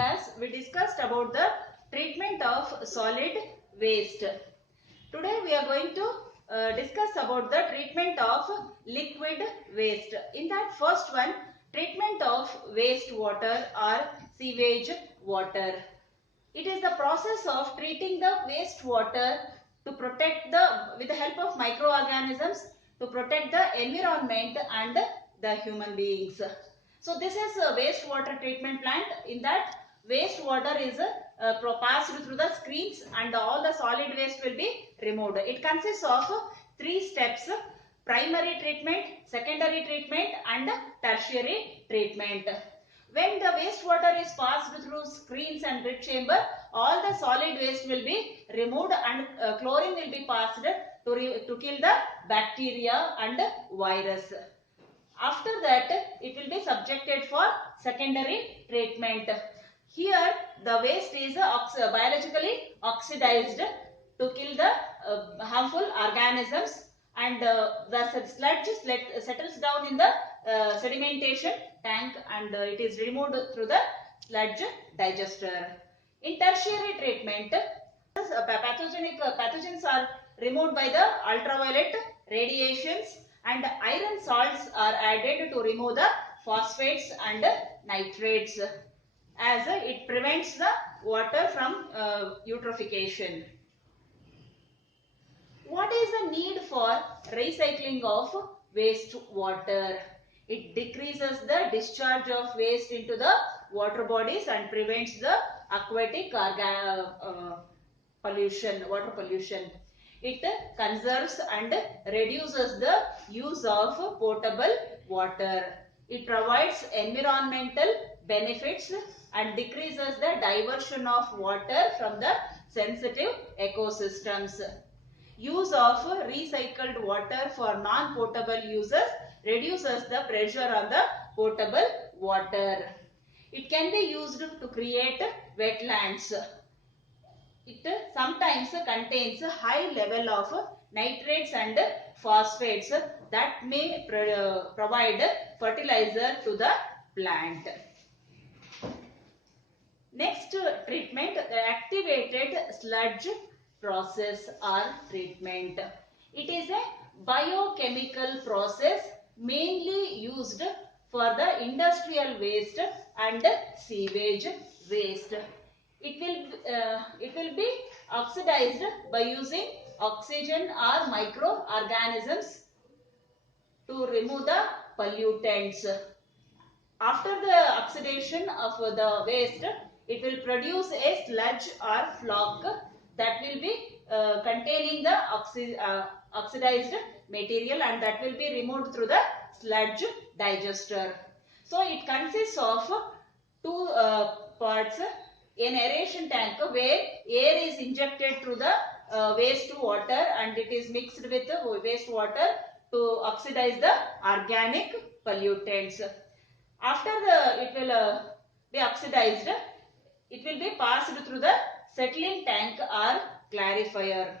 class, we discussed about the treatment of solid waste. Today we are going to discuss about the treatment of liquid waste. In that first one, treatment of waste water or sewage water. It is the process of treating the waste water to protect with the help of microorganisms to protect the environment and the human beings. So this is a wastewater treatment plant. In that, wastewater is passed through the screens and all the solid waste will be removed. It consists of three steps: primary treatment, secondary treatment and tertiary treatment. When the wastewater is passed through screens and drip chamber, all the solid waste will be removed and chlorine will be passed to kill the bacteria and virus. After that, it will be subjected for secondary treatment. Here, the waste is biologically oxidized to kill the harmful organisms, and the sludge settles down in the sedimentation tank, and it is removed through the sludge digester. In tertiary treatment, pathogens are removed by the ultraviolet radiations, and iron salts are added to remove the phosphates and nitrates, as it prevents the water from eutrophication. What is the need for recycling of waste water? It decreases the discharge of waste into the water bodies and prevents the aquatic pollution, water pollution. It conserves and reduces the use of potable water. It provides environmental benefits and decreases the diversion of water from the sensitive ecosystems. Use of recycled water for non-potable uses reduces the pressure on the potable water. It can be used to create wetlands. It sometimes contains a high level of nitrates and phosphates that may provide fertilizer to the plant. Next treatment, the activated sludge process or treatment. It is a biochemical process mainly used for the industrial waste and sewage waste. It will be oxidized by using oxygen or microorganisms to remove the pollutants. After the oxidation of the waste, it will produce a sludge or flock that will be containing the oxidized material, and that will be removed through the sludge digester. So it consists of two parts: an aeration tank where air is injected through the waste water and it is mixed with the waste water to oxidize the organic pollutants. After it will be oxidized, it will be passed through the settling tank or clarifier.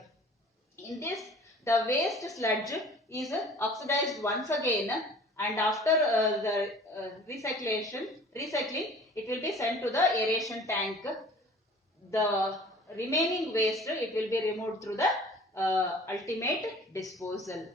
In this, the waste sludge is oxidized once again, and after the recycling, it will be sent to the aeration tank. The remaining waste, it will be removed through the ultimate disposal.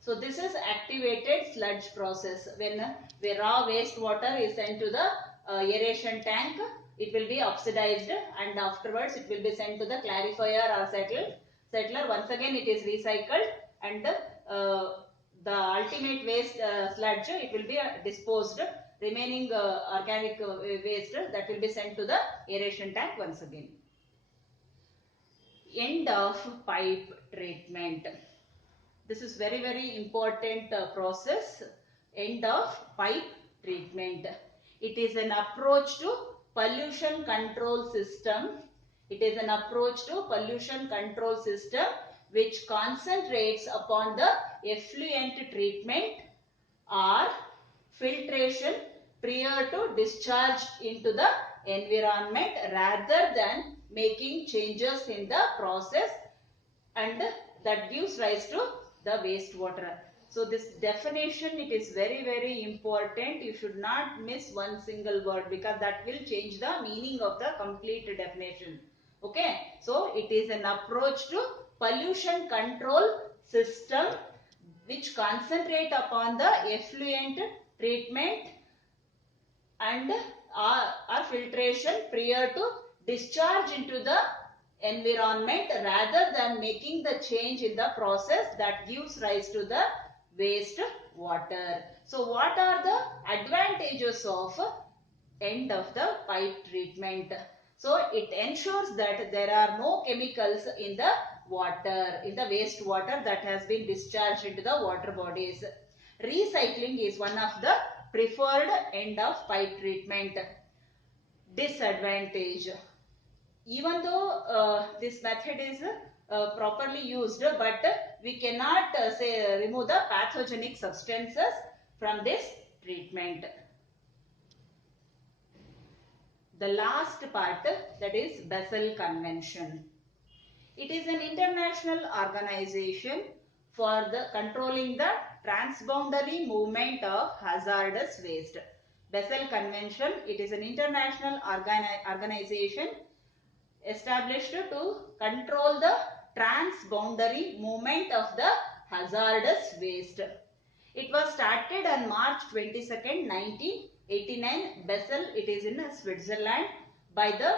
So this is activated sludge process. When the raw wastewater is sent to the aeration tank, it will be oxidized, and afterwards it will be sent to the clarifier or settler. Once again it is recycled, and the ultimate waste sludge, it will be disposed. Remaining organic waste, that will be sent to the aeration tank once again. End of pipe treatment. This is very important process. End of pipe treatment. It is an approach to pollution control system. It is an approach to pollution control system which concentrates upon the effluent treatment or filtration prior to discharge into the environment, rather than making changes in the process, and that gives rise to the wastewater. So this definition, it is very, very important. You should not miss one single word because that will change the meaning of the complete definition. Okay. So it is an approach to pollution control system which concentrate upon the effluent treatment and or filtration prior to discharge into the environment rather than making the change in the process that gives rise to the waste water. So what are the advantages of end of the pipe treatment? So it ensures that there are no chemicals in the water, in the waste water that has been discharged into the water bodies. Recycling is one of the preferred end of pipe treatment. Disadvantage. Even though this method is properly used, but we cannot say remove the pathogenic substances from this treatment. The last part, that is Basel Convention. It is an international organization for the controlling the transboundary movement of hazardous waste. Basel Convention, it is an international organization established to control the transboundary movement of the hazardous waste. It was started on March 22nd, 1989. Basel, it is in Switzerland. By the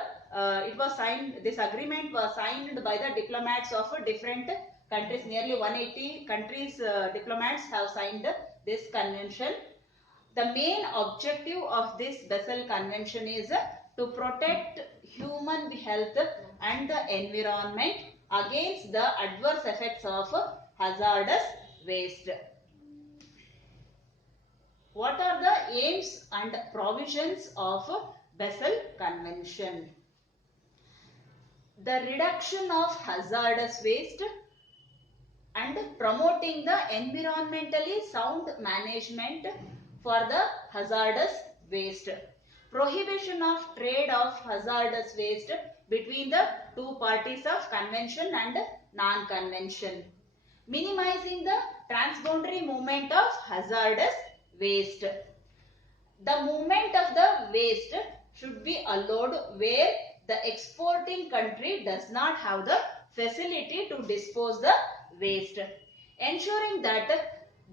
it was signed. This agreement was signed by the diplomats of different countries. Nearly 180 countries diplomats have signed this convention. The main objective of this Basel Convention is to protect human health and the environment against the adverse effects of hazardous waste. What are the aims and provisions of Basel Convention? The reduction of hazardous waste and promoting the environmentally sound management for the hazardous waste. Prohibition of trade of hazardous waste between the two parties of convention and non-convention. Minimizing the transboundary movement of hazardous waste. The movement of the waste should be allowed where the exporting country does not have the facility to dispose the waste. Ensuring that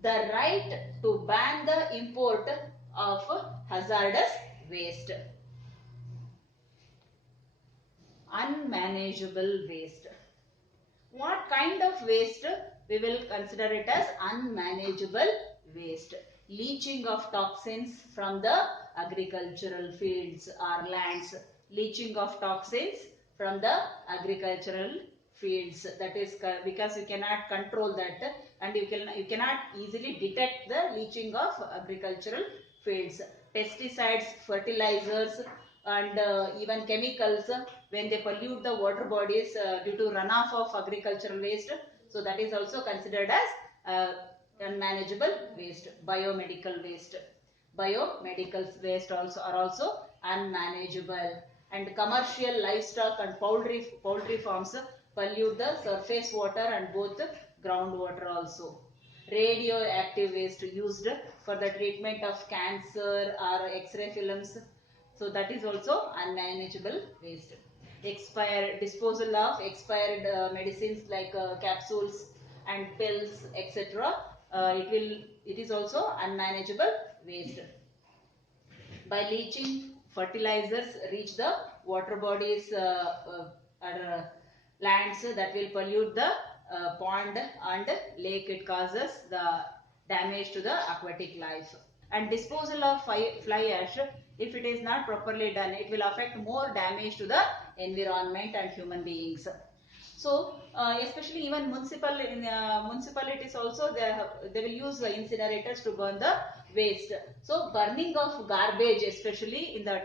the right to ban the import of hazardous waste. Unmanageable waste. What kind of waste we will consider it as unmanageable waste? Leaching of toxins from the agricultural fields or lands. Leaching of toxins from the agricultural fields. That is because you cannot control that, and you cannot easily detect the leaching of agricultural fields. Pesticides, fertilizers, and even chemicals when they pollute the water bodies due to runoff of agricultural waste. So that is also considered as unmanageable waste. Biomedical waste. Biomedical waste are also unmanageable. And commercial livestock and poultry farms pollute the surface water and both groundwater also. Radioactive waste used for the treatment of cancer or X-ray films. So that is also unmanageable waste. Disposal of expired medicines like capsules and pills, etc. It is also unmanageable waste. By leaching, fertilizers reach the water bodies or lands that will pollute the pond and lake. It causes the damage to the aquatic life. And disposal of fly ash, if it is not properly done, it will affect more damage to the environment and human beings. So especially even municipalities also, they will use incinerators to burn the waste. So burning of garbage, especially in the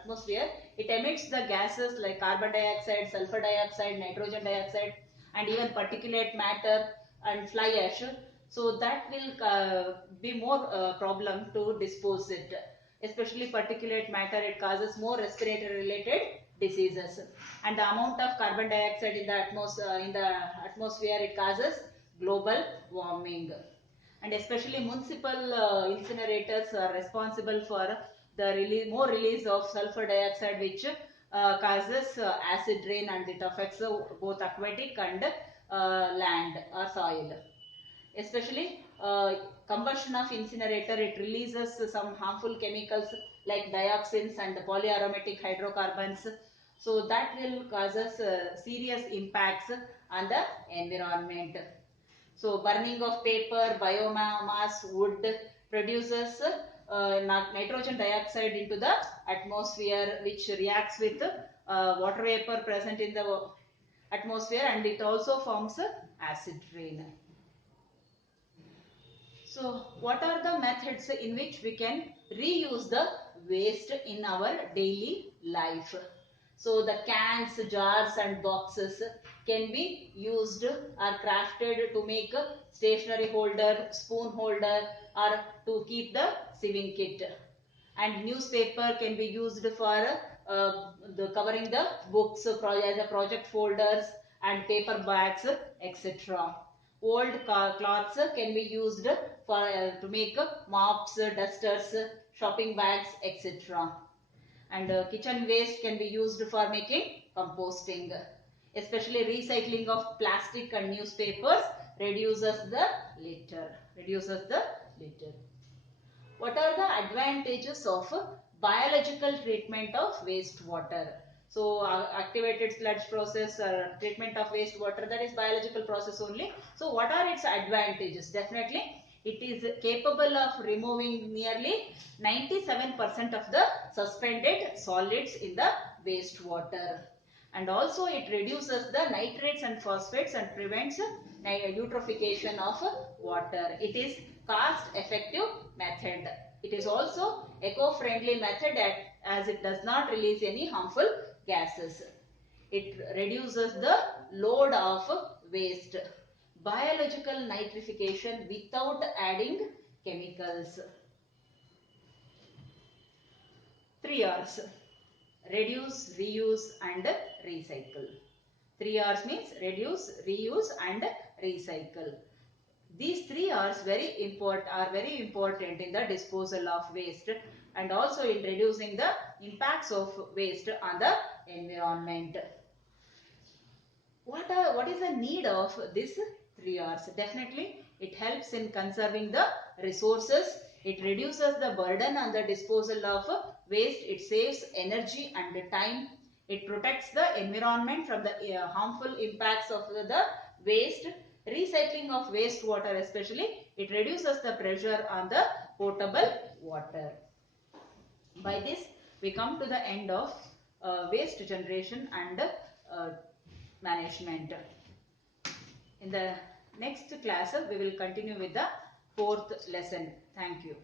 atmosphere, it emits the gases like carbon dioxide, sulfur dioxide, nitrogen dioxide, and even particulate matter and fly ash. So that will be more problem to dispose it. Especially particulate matter, it causes more respiratory related diseases. And the amount of carbon dioxide in the atmosphere, it causes global warming. and especially municipal incinerators are responsible for the more release of sulfur dioxide, which causes acid rain, and it affects both aquatic and land or soil. Especially combustion of incinerator, it releases some harmful chemicals like dioxins and polyaromatic hydrocarbons. So that will causes serious impacts on the environment. So burning of paper, biomass, wood produces nitrogen dioxide into the atmosphere, which reacts with water vapor present in the atmosphere, and it also forms acid rain. So what are the methods in which we can reuse the waste in our daily life? So the cans, jars and boxes can be used or crafted to make a stationery holder, spoon holder, or to keep the sewing kit. And newspaper can be used for the covering the books as a project folders and paper bags, etc. Old cloths can be used for to make mops, dusters, shopping bags, etc. And kitchen waste can be used for making composting. Especially recycling of plastic and newspapers reduces the litter. What are the advantages of biological treatment of wastewater? So activated sludge process, treatment of wastewater, that is biological process only. So what are its advantages? Definitely it is capable of removing nearly 97% of the suspended solids in the wastewater. And also it reduces the nitrates and phosphates and prevents eutrophication of water. It is cost effective method. It is also eco-friendly method as it does not release any harmful gases. It reduces the load of waste. Biological nitrification without adding chemicals. 3 R's. Reduce, reuse and recycle. 3 R's means reduce, reuse and recycle. These 3 R's are very important in the disposal of waste and also in reducing the impacts of waste on the environment. What is the need of these 3 R's? Definitely it helps in conserving the resources. It reduces the burden on the disposal of waste. It saves energy and time. It protects the environment from the harmful impacts of the waste. Recycling of wastewater especially, it reduces the pressure on the potable water. By this, we come to the end of waste generation and management. In the next class, we will continue with the 4th lesson. Thank you.